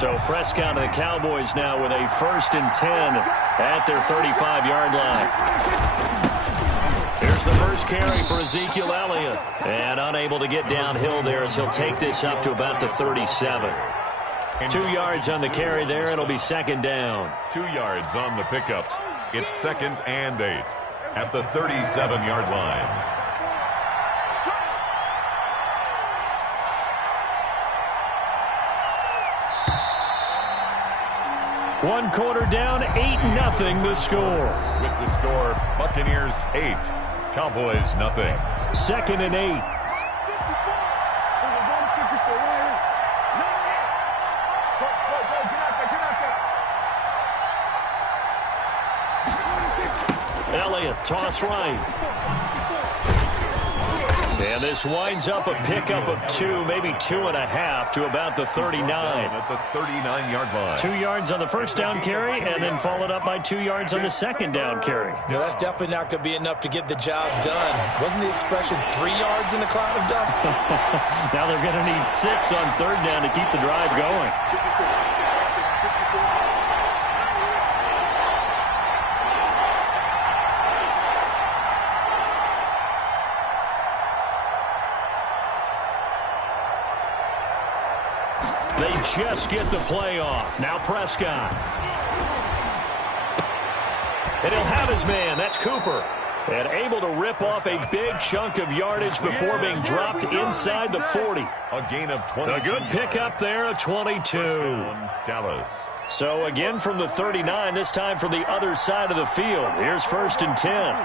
So Prescott and the Cowboys now with a 1st and 10 at their 35-yard line. Here's the first carry for Ezekiel Elliott. And unable to get downhill there as he'll take this up to about the 37. 2 yards on the carry there. It'll be 2nd down. 2 yards on the pickup. It's 2nd and 8 at the 37-yard line. One quarter down, 8-0 the score. With the score, Buccaneers 8, Cowboys nothing. 2nd and 8. Elliott, toss right. And this winds up a pickup of 2, maybe 2.5 to about the 39. At the 39-yard line. 2 yards on the first down carry and then followed up by 2 yards on the second down carry. No, that's definitely not going to be enough to get the job done. Wasn't the expression 3 yards in a cloud of dust? Now they're going to need 6 on 3rd down to keep the drive going. They just get the play off. Now Prescott. And he'll have his man. That's Cooper. And able to rip off a big chunk of yardage before being dropped inside the 40. A gain of 20. A good pickup there, a 22. Dallas. So again from the 39, this time from the other side of the field. Here's 1st and 10.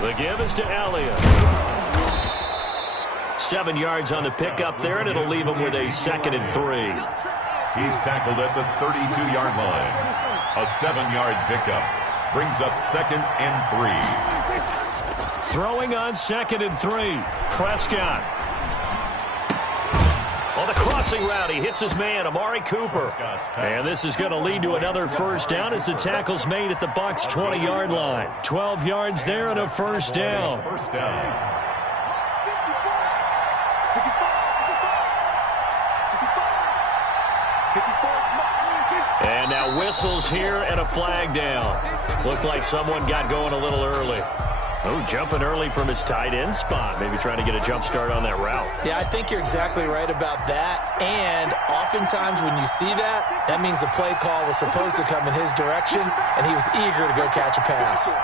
The give is to Elliott. 7 yards on the pickup there, and it'll leave him with a 2nd and 3. He's tackled at the 32-yard line. A 7-yard pickup brings up 2nd and 3. Throwing on 2nd and 3. Prescott. On the crossing route, he hits his man, Amari Cooper. And this is going to lead to another 1st down as the tackle's made at the Bucs' 20-yard line. 12 yards there and a 1st down. 1st down. And now whistles here and a flag down. Looked like someone got going a little early. Oh, jumping early from his tight end spot. Maybe trying to get a jump start on that route. Yeah, I think you're exactly right about that. And oftentimes when you see that, that means the play call was supposed to come in his direction, and he was eager to go catch a pass.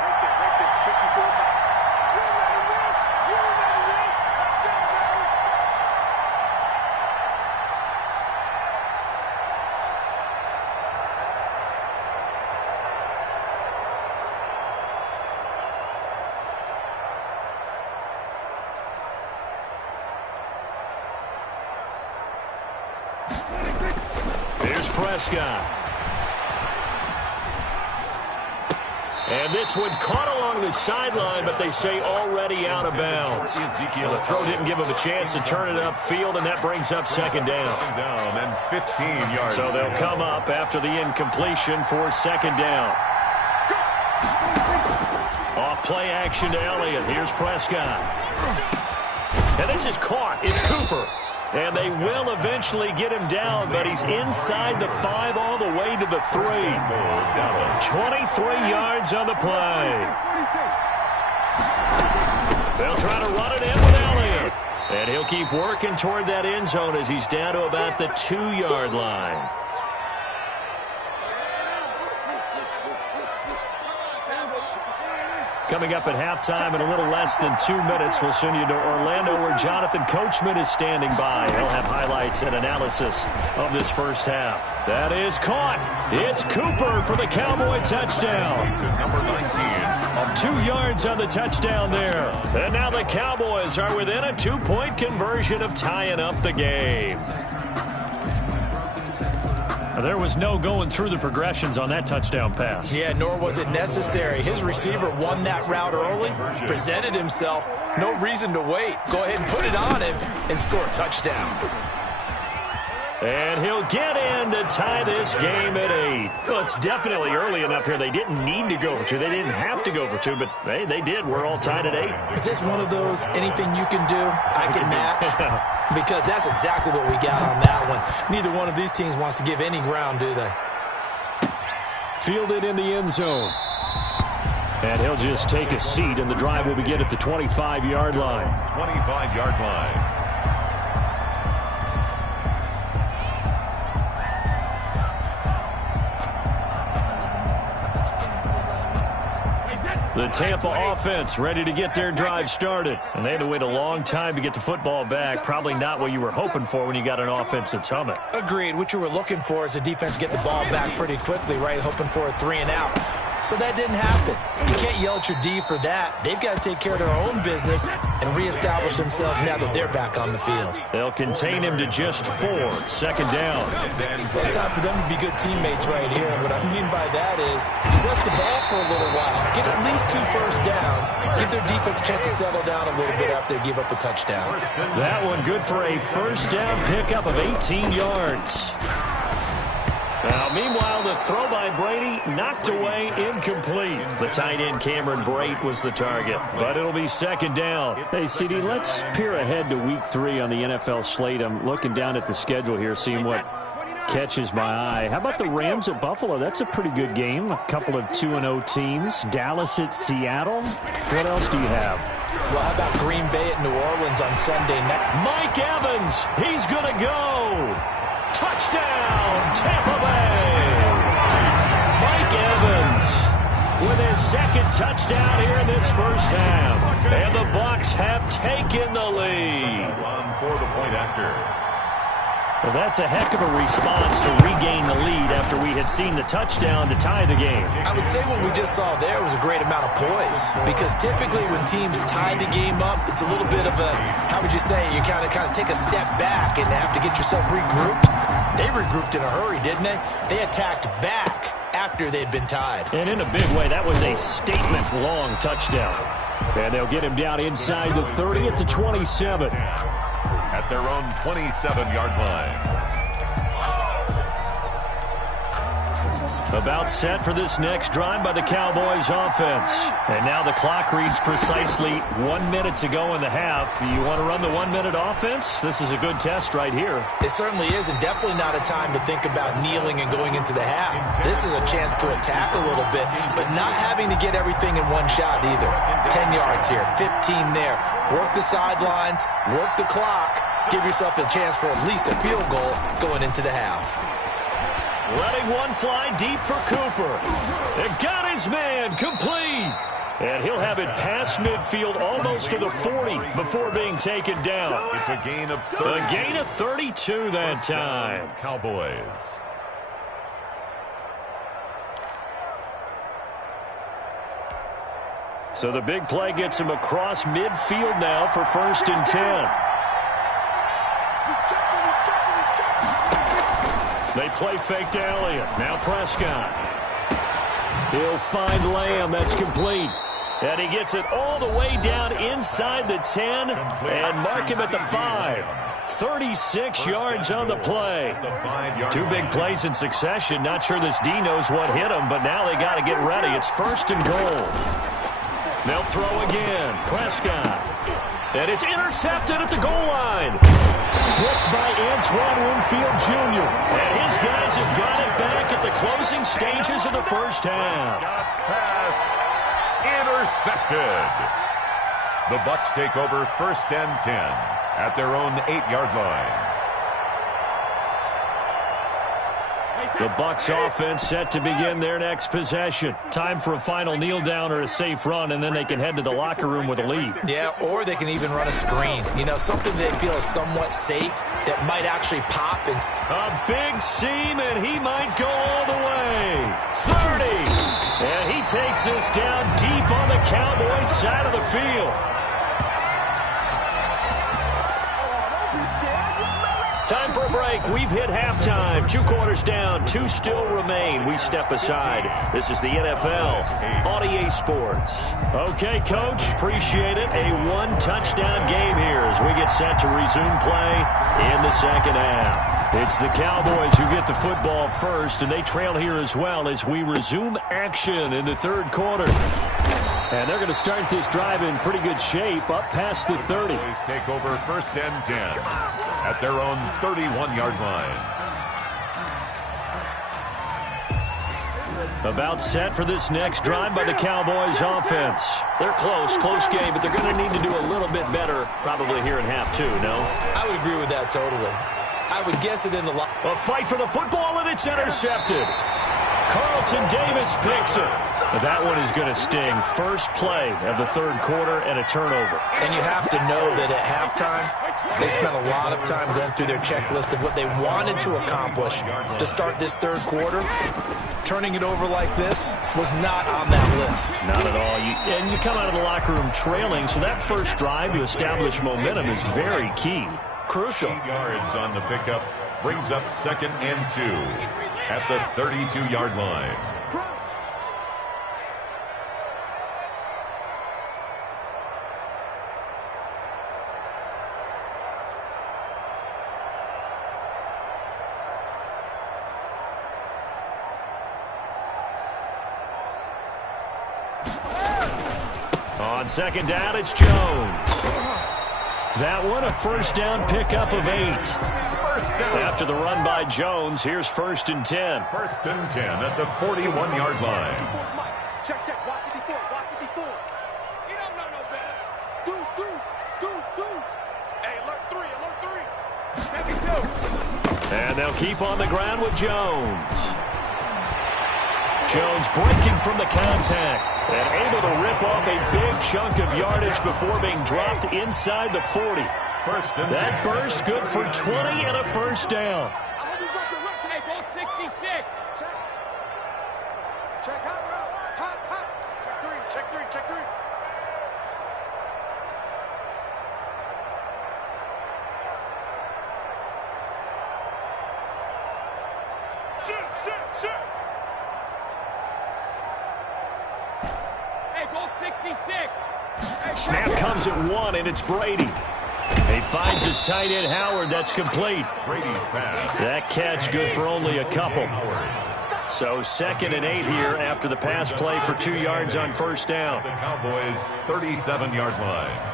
Here's Prescott. And this one caught along the sideline, but they say already out of bounds. Well, the throw didn't give him a chance to turn it upfield, and that brings up 2nd down. 2nd down and 15 yards. So they'll come up after the incompletion for 2nd down. Off play action to Elliott. Here's Prescott. And this is caught. It's Cooper. And they will eventually get him down, but he's inside the 5 all the way to the 3. 23 yards on the play. They'll try to run it in with Elliott. And he'll keep working toward that end zone as he's down to about the 2-yard line. Coming up at halftime in a little less than 2 minutes, we'll send you to Orlando where Jonathan Coachman is standing by. He'll have highlights and analysis of this first half. That is caught. It's Cooper for the Cowboy touchdown. To number 19. 2 yards on the touchdown there. And now the Cowboys are within a 2-point conversion of tying up the game. There was no going through the progressions on that touchdown pass. Yeah, nor was it necessary. His receiver won that route early, presented himself. No reason to wait. Go ahead and put it on him and score a touchdown. And he'll get in to tie this game at 8. Well, it's definitely early enough here. They didn't need to go for 2. They didn't have to go for 2, but they did. We're all tied at 8. Is this one of those anything you can do, I can match? Because that's exactly what we got on that one. Neither one of these teams wants to give any ground, do they? Fielded in the end zone. And he'll just take a seat, and the drive will begin at the 25-yard line. 25-yard line. The Tampa offense ready to get their drive started. And they had to wait a long time to get the football back. Probably not what you were hoping for when you got an offense that's humming. Agreed. What you were looking for is the defense get the ball back pretty quickly, right? Hoping for a 3 and out. So that didn't happen. You can't yell at your D for that. They've got to take care of their own business and reestablish themselves now that they're back on the field. They'll contain him to just 4. Second down. It's time for them to be good teammates right here. And what I mean by that is possess the ball for a little while. Get at least 2 first downs. Give their defense a chance to settle down a little bit after they give up a touchdown. That one good for a first down pickup of 18 yards. Now, meanwhile, the throw by Brady knocked away, incomplete. The tight end Cameron Brate was the target, but it'll be second down. Hey, CD, let's peer ahead to Week 3 on the NFL slate. I'm looking down at the schedule here, seeing what catches my eye. How about the Rams at Buffalo? That's a pretty good game. A couple of 2-0 teams. Dallas at Seattle. What else do you have? Well, how about Green Bay at New Orleans on Sunday night? Mike Evans, he's going to go. Touchdown, Tampa Bay! Mike Evans with his second touchdown here in this first half. And the Bucs have taken the lead. Run for the point after. Well, that's a heck of a response to regain the lead after we had seen the touchdown to tie the game. I would say what we just saw there was a great amount of poise, because typically when teams tie the game up, it's a little bit of a, how would you say, you kind of take a step back and have to get yourself regrouped. They regrouped in a hurry, didn't they? They attacked back after they'd been tied. And in a big way, that was a statement-long touchdown. And they'll get him down inside the 30 at the 27. At their own 27-yard line. About set for this next drive by the Cowboys offense. And now the clock reads precisely 1 minute to go in the half. You want to run the 1 minute offense? This is a good test right here. It certainly is, and definitely not a time to think about kneeling and going into the half. This is a chance to attack a little bit, but not having to get everything in one shot either. 10 yards here, 15 there. Work the sidelines, work the clock. Give yourself a chance for at least a field goal going into the half. Letting one fly deep for Cooper. It got his man complete. And he'll have it past midfield almost to the 40 before being taken down. It's a gain of 32. A gain of 32 that time. Cowboys. So the big play gets him across midfield now for 1st and 10. They play fake to Elliott. Now Prescott. He'll find Lamb. That's complete. And he gets it all the way down inside the 10 and mark him at the 5. 36 yards on the play. 2 big plays in succession. Not sure this D knows what hit him, but now they got to get ready. It's 1st and goal. They'll throw again. Prescott. And it's intercepted at the goal line. Blitzed by Antoine Winfield Jr. And his guys have got it back at the closing stages of the first half. Pass intercepted. The Bucs take over 1st and 10 at their own 8-yard line. The Bucs offense set to begin their next possession. Time for a final kneel down or a safe run, and then they can head to the locker room with a lead. Yeah, or they can even run a screen. You know, something they feel is somewhat safe that might actually pop. And a big seam, and he might go all the way. 30. And he takes this down deep on the Cowboys side of the field. Time for a break. We've hit halftime. 2 quarters down. 2 still remain. We step aside. This is the NFL on EA Sports. Okay, Coach. Appreciate it. A 1-touchdown game here as we get set to resume play in the second half. It's the Cowboys who get the football first, and they trail here as well as we resume action in the third quarter. And they're going to start this drive in pretty good shape, up past the 30. Cowboys take over 1st and 10 at their own 31-yard line. About set for this next drive by the Cowboys offense. They're close game, but they're going to need to do a little bit better probably here in half two, no? I would agree with that totally. I would guess it in the line. A fight for the football, and it's intercepted. Carlton Davis picks it. That one is going to sting. First play of the third quarter and a turnover. And you have to know that at halftime, they spent a lot of time going through their checklist of what they wanted to accomplish to start this third quarter. Turning it over like this was not on that list. Not at all. And you come out of the locker room trailing, so that first drive to establish momentum is very key. Crucial. 8 yards on the pickup brings up 2nd and 2 at the 32-yard line. On second down, it's Jones. That one, a first down pickup of 8. After the run by Jones, here's 1st and 10. 1st and 10 at the 41-yard line. Check. Watch 54. He don't know no better. Deuce. Hey, alert 3. And they'll keep on the ground with Jones. Jones breaking from the contact and able to rip off a big chunk of yardage before being dropped inside the 40. That burst good for 20 and a first down. Hey, go 66. Check hot route. Check 3. Shoot. Hey, go 66. Snap comes at 1, and it's Brady. He finds his tight end, Howard. That's complete. Brady's pass. That catch good for only a couple. So 2nd and 8 here after the pass play for 2 yards on first down. The Cowboys' 37-yard line.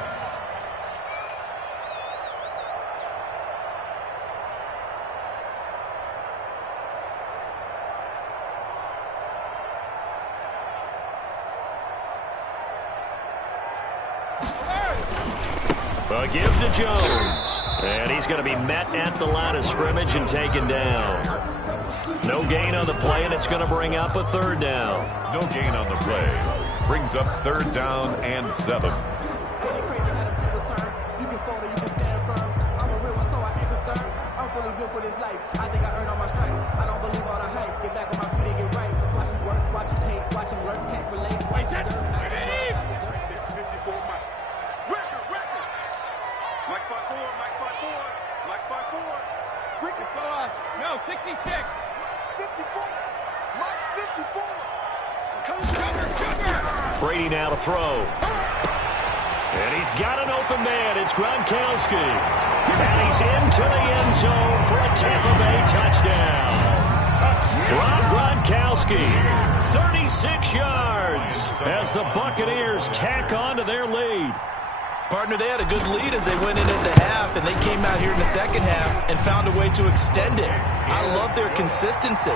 A give to Jones. And he's going to be met at the line of scrimmage and taken down. No gain on the play, and it's going to bring up a 3rd down. No gain on the play. Brings up 3rd down and 7. No, 66. 54. Mike 54. Cover. Brady now to throw. And he's got an open man. It's Gronkowski. And he's into the end zone for a Tampa Bay touchdown. Rob Gronkowski, 36 yards as the Buccaneers tack on to their lead. Partner, they had a good lead as they went into the half, and they came out here in the second half and found a way to extend it. I love their consistency.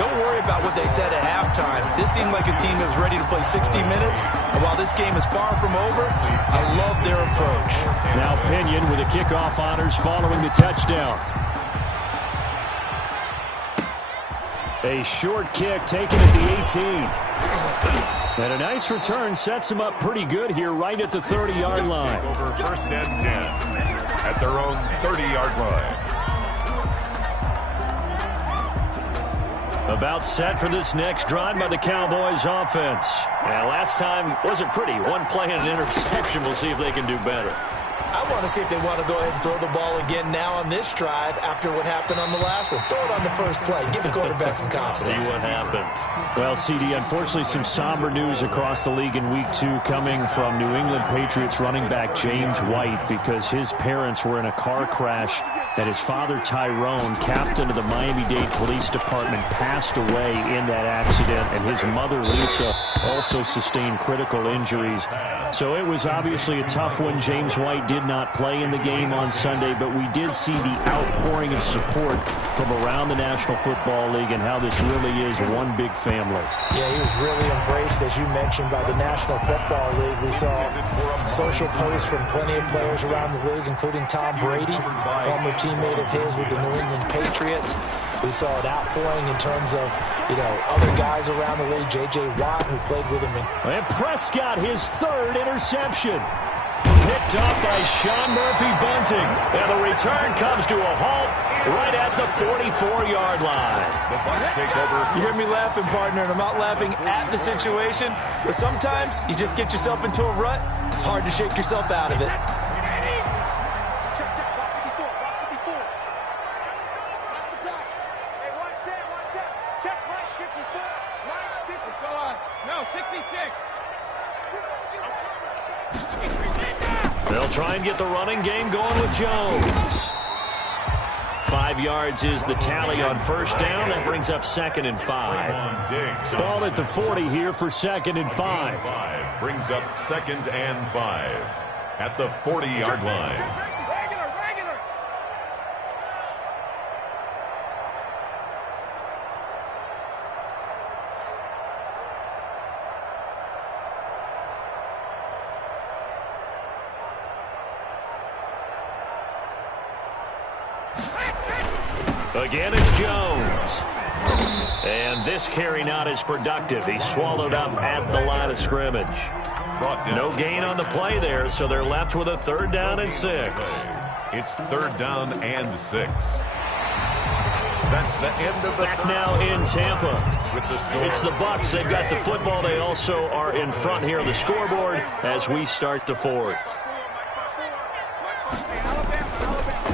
Don't worry about what they said at halftime. This seemed like a team that was ready to play 60 minutes, and while this game is far from over, I love their approach. Now Pinion with the kickoff honors following the touchdown. A short kick taken at the 18. And a nice return sets them up pretty good here right at the 30-yard line. Over 1st and 10 at their own 30-yard line. About set for this next drive by the Cowboys offense. And last time wasn't pretty. One play and an interception. We'll see if they can do better. I want to see if they want to go ahead and throw the ball again now on this drive after what happened on the last one. Throw it on the first play. Give the quarterback some confidence. See what happens. Well, CD, unfortunately, some somber news across the league in Week 2 coming from New England Patriots running back James White because his parents were in a car crash that his father, Tyrone, captain of the Miami-Dade Police Department, passed away in that accident, and his mother, Lisa, also sustained critical injuries. So it was obviously a tough one. James White did not play in the game on Sunday, but we did see the outpouring of support from around the National Football League and how this really is one big family. Yeah, he was really embraced, as you mentioned, by the National Football League. We saw social posts from plenty of players around the league, including Tom Brady, former teammate of his with the New England Patriots. We saw an outpouring in terms of, other guys around the league. J.J. Watt, who played with him. And Prescott, his third interception. Picked off by Sean Murphy-Bunting. And the return comes to a halt right at the 44-yard line. The Bucs take over. You hear me laughing, partner, and I'm not laughing at the situation, but sometimes you just get yourself into a rut. It's hard to shake yourself out of it. They'll try and get the running game going with Jones. 5 yards is the tally on first down. That brings up 2nd and 5. Ball at the 40 here for 2nd and 5. Brings up 2nd and 5 at the 40-yard line. Again, it's Jones. And this carry not as productive. He's swallowed up at the line of scrimmage. No gain on the play there, so they're left with a 3rd down and 6. It's 3rd down and 6. That's the end of the back now in Tampa. With the score. It's the Bucs. They've got the football. They also are in front here on the scoreboard as we start the 4th.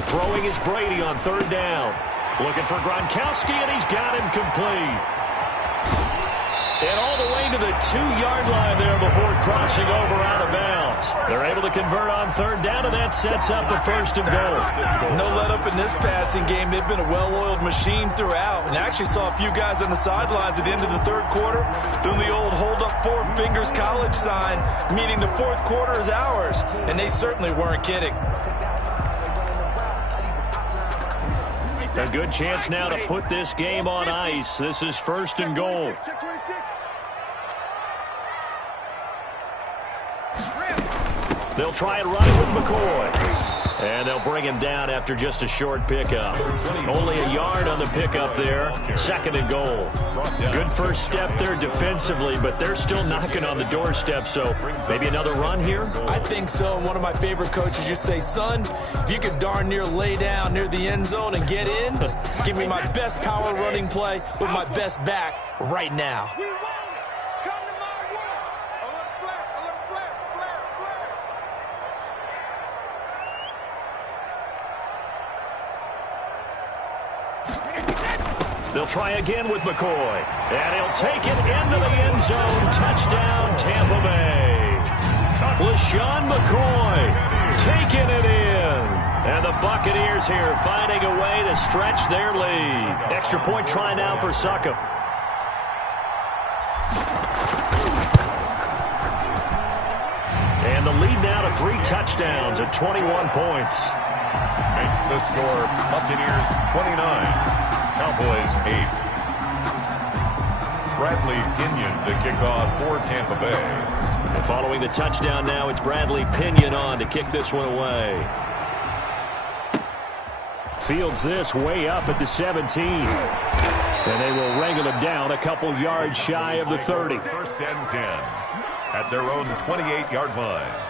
Throwing is Brady on 3rd down. Looking for Gronkowski, and he's got him complete. And all the way to the 2-yard line there before crossing over out of bounds. They're able to convert on 3rd down, and that sets up the 1st and goal. No let up in this passing game. They've been a well-oiled machine throughout. And I actually saw a few guys on the sidelines at the end of the 3rd quarter doing the old hold up 4 fingers college sign, meaning the 4th quarter is ours. And they certainly weren't kidding. A good chance now to put this game on ice. This is 1st and goal. They'll try and run it with McCoy. And they'll bring him down after just a short pickup. Only a yard on the pickup there. 2nd and goal. Good first step there defensively, but they're still knocking on the doorstep, so maybe another run here? I think so. One of my favorite coaches used to say, son, if you can darn near lay down near the end zone and get in, give me my best power running play with my best back right now. They'll try again with McCoy. And he'll take it into the end zone. Touchdown, Tampa Bay. LaShawn McCoy taking it in. And the Buccaneers here finding a way to stretch their lead. Extra point try now for Succop. And the lead now to 3 touchdowns at 21 points. Makes the score Buccaneers 29. Cowboys 8. Bradley Pinion to kick off for Tampa Bay. And following the touchdown now, it's Bradley Pinion on to kick this one away. Fields this way up at the 17. And they will wrangle him down a couple yards shy of the 30. 1st and 10 at their own 28-yard line.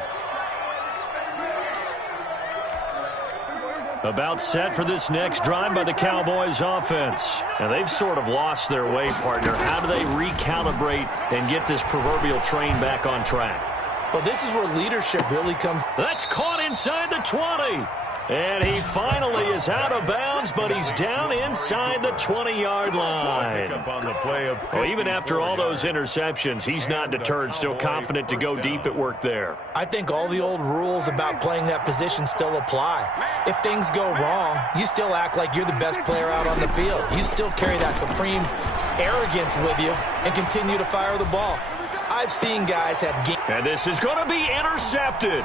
About set for this next drive by the Cowboys offense. And they've sort of lost their way, partner. How do they recalibrate and get this proverbial train back on track? Well, this is where leadership really comes. That's caught inside the 20. And he finally is out of bounds, but he's down inside the 20-yard line. Well, even after all those interceptions, he's not deterred, still confident to go deep at work there. I think all the old rules about playing that position still apply. If things go wrong, you still act like you're the best player out on the field. You still carry that supreme arrogance with you and continue to fire the ball. I've seen guys have games. And this is going to be intercepted.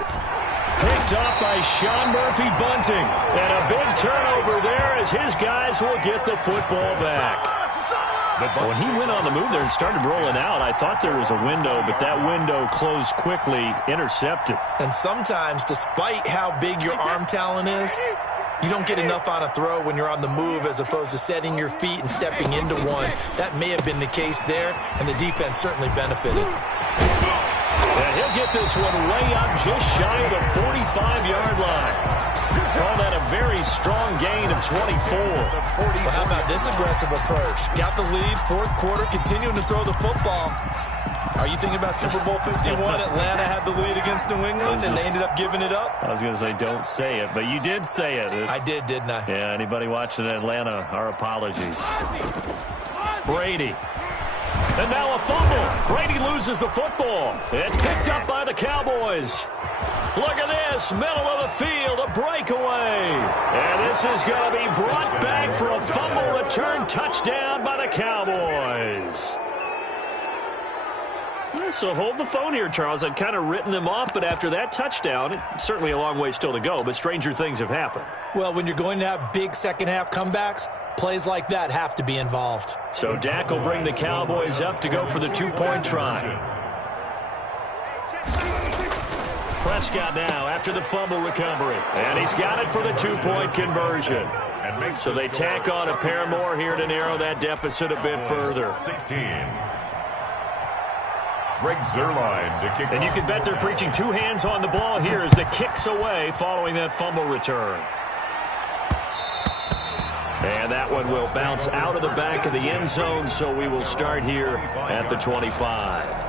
Picked up by Sean Murphy-Bunting. And a big turnover there as his guys will get the football back. When he went on the move there and started rolling out, I thought there was a window, but that window closed quickly, intercepted. And sometimes, despite how big your arm talent is, you don't get enough on a throw when you're on the move as opposed to setting your feet and stepping into one. That may have been the case there, and the defense certainly benefited. And he'll get this one way up just shy of the 45-yard line. Call that a very strong gain of 24. Well, how about this aggressive approach? Got the lead, fourth quarter, continuing to throw the football. Are you thinking about Super Bowl 51? Atlanta had the lead against New England, and they ended up giving it up? I was going to say don't say it, but you did say it. I did, didn't I? Yeah, anybody watching Atlanta, our apologies. Brady. And now a fumble. Brady loses the football. It's picked up by the Cowboys. Look at this, middle of the field, a breakaway. And this is going to be brought back for a fumble return touchdown by the Cowboys. So hold the phone here, Charles. I'd kind of written them off, but after that touchdown, it's certainly a long way still to go, but stranger things have happened. Well, when you're going to have big second-half comebacks, plays like that have to be involved. So Dak will bring the Cowboys up to go for the two-point try. Prescott now after the fumble recovery. And he's got it for the two-point conversion. So they tack on a pair more here to narrow that deficit a bit further. 16. Greg Zuerlein to kick. And you can bet they're preaching two hands on the ball here as the kick's away following that fumble return. And that one will bounce out of the back of the end zone, so we will start here at the 25.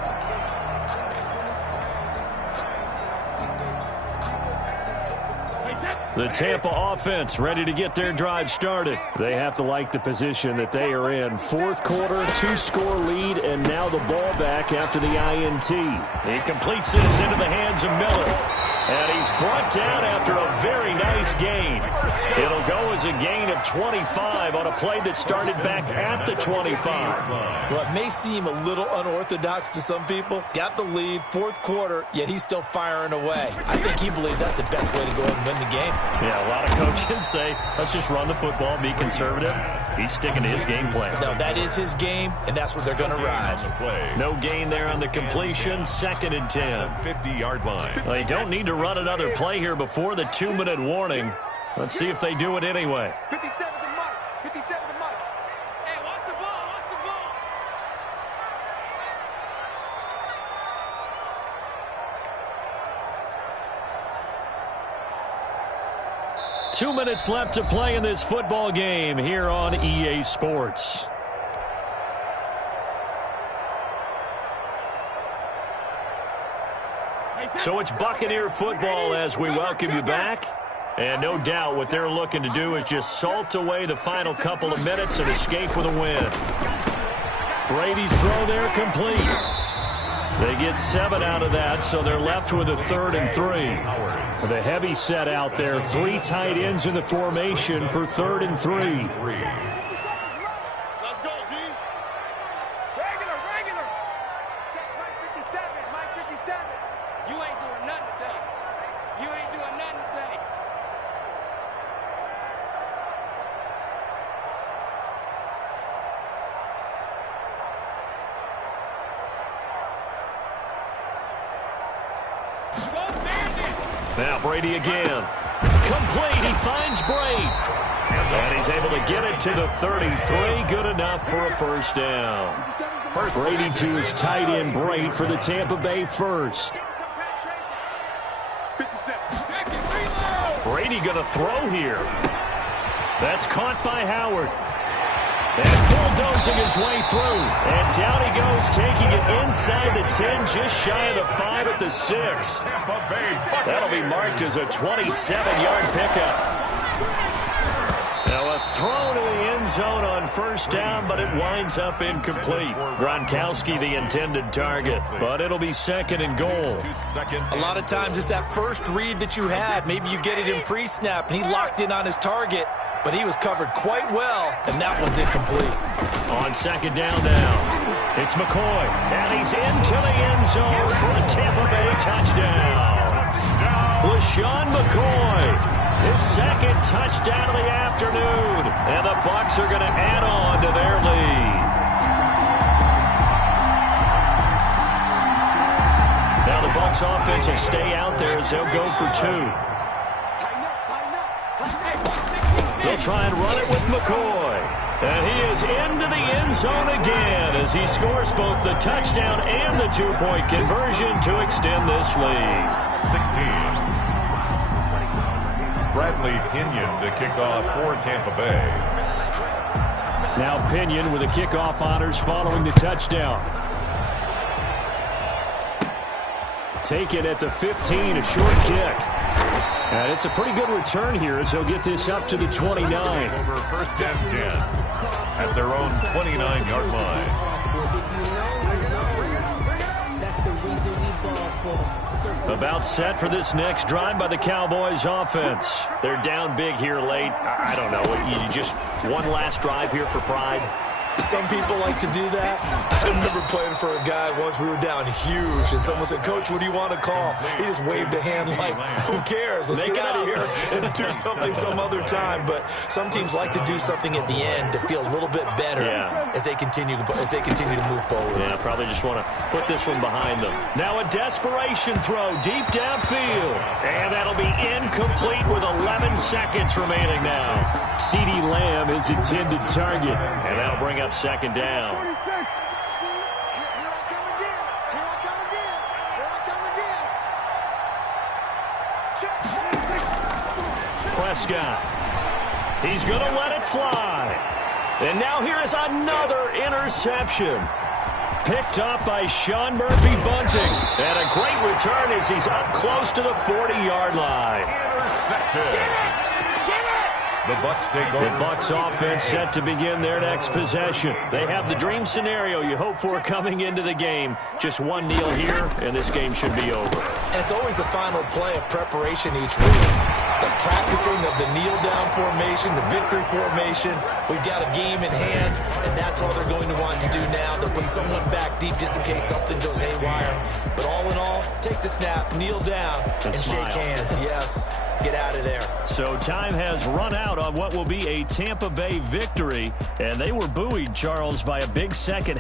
The Tampa offense ready to get their drive started. They have to like the position that they are in. Fourth quarter, two-score lead, and now the ball back after the INT. He completes this into the hands of Miller. And he's brought down after a very nice gain. It'll go as a gain of 25 on a play that started back at the 25. Well, it may seem a little unorthodox to some people. Got the lead, fourth quarter, yet he's still firing away. I think he believes that's the best way to go and win the game. Yeah, a lot of coaches say, let's just run the football, be conservative. He's sticking to his game plan. No, that is his game, and that's what they're going to ride. No gain there on the completion, 2nd and 10. 50-yard line. They don't need to run another play here before the 2-minute warning. Let's see if they do it anyway. 57 to Mike. 57 to Mike. Hey, watch the ball. Watch the ball. 2 minutes left to play in this football game here on EA Sports. So it's Buccaneer football as we welcome you back. And no doubt what they're looking to do is just salt away the final couple of minutes and escape with a win. Brady's throw there complete. They get 7 out of that, so they're left with a 3rd and 3. The heavy set out there, 3 tight ends in the formation for 3rd and 3. Let's go, D. Regular. Check Mike 57. Mike 57. You ain't doing nothing today. You ain't doing nothing today. Now Brady again. Complete. He finds Brady. And he's able to get it to the 33. Good enough for a first down. Brady to his tight end Brady for the Tampa Bay first. 57. Brady going to throw here. That's caught by Howard. And bulldozing his way through. And down he goes, taking it inside the 10, just shy of the 5 at the 6. That'll be marked as a 27-yard pickup. Now a throw to the end zone on first down, but it winds up incomplete. Gronkowski the intended target, but it'll be 2nd and goal. A lot of times it's that first read that you had. Maybe you get it in pre-snap, and he locked in on his target, but he was covered quite well, and that one's incomplete. On 2nd down now, it's McCoy, and he's into the end zone for a Tampa Bay touchdown. LaShawn McCoy. His 2nd touchdown of the afternoon, and the Bucs are going to add on to their lead. Now the Bucs offense will stay out there as they'll go for 2. They'll try and run it with McCoy, and he is into the end zone again as he scores both the touchdown and the 2-point conversion to extend this lead. 16. Bradley Pinion to kick off for Tampa Bay. Now Pinion with the kickoff honors following the touchdown. Taken at the 15, a short kick. And it's a pretty good return here as he'll get this up to the 29. Over 1st and 10 at their own 29-yard line. About set for this next drive by the Cowboys offense. They're down big here late. I don't know. You just one last drive here for pride. Some people like to do that. I remember playing for a guy once. We were down huge, and someone said, "Coach, what do you want to call?" He just waved a hand like, "Who cares? Let's get out of here and do something some other time." But some teams like to do something at the end to feel a little bit better as they continue to move forward. Yeah, probably just want to put this one behind them. Now a desperation throw deep downfield, and that'll be incomplete with 11 seconds remaining now. CeeDee Lamb is intended target, and that'll bring up 2nd down. Prescott. He's going to let it fly. And now here is another interception. Picked up by Sean Murphy-Bunting. And a great return as he's up close to the 40-yard line. Intercepted. The Bucs take over. The Bucs offense set to begin their next possession. They have the dream scenario you hope for coming into the game. Just one kneel here, and this game should be over. And it's always the final play of preparation each week. The practicing of the kneel-down formation, the victory formation. We've got a game in hand, and that's all they're going to want to do now. They'll put someone back deep just in case something goes haywire. But all in all, take the snap, kneel down, and shake hands. Yes, get out of there. So time has run out on what will be a Tampa Bay victory, and they were buoyed, Charles, by a big second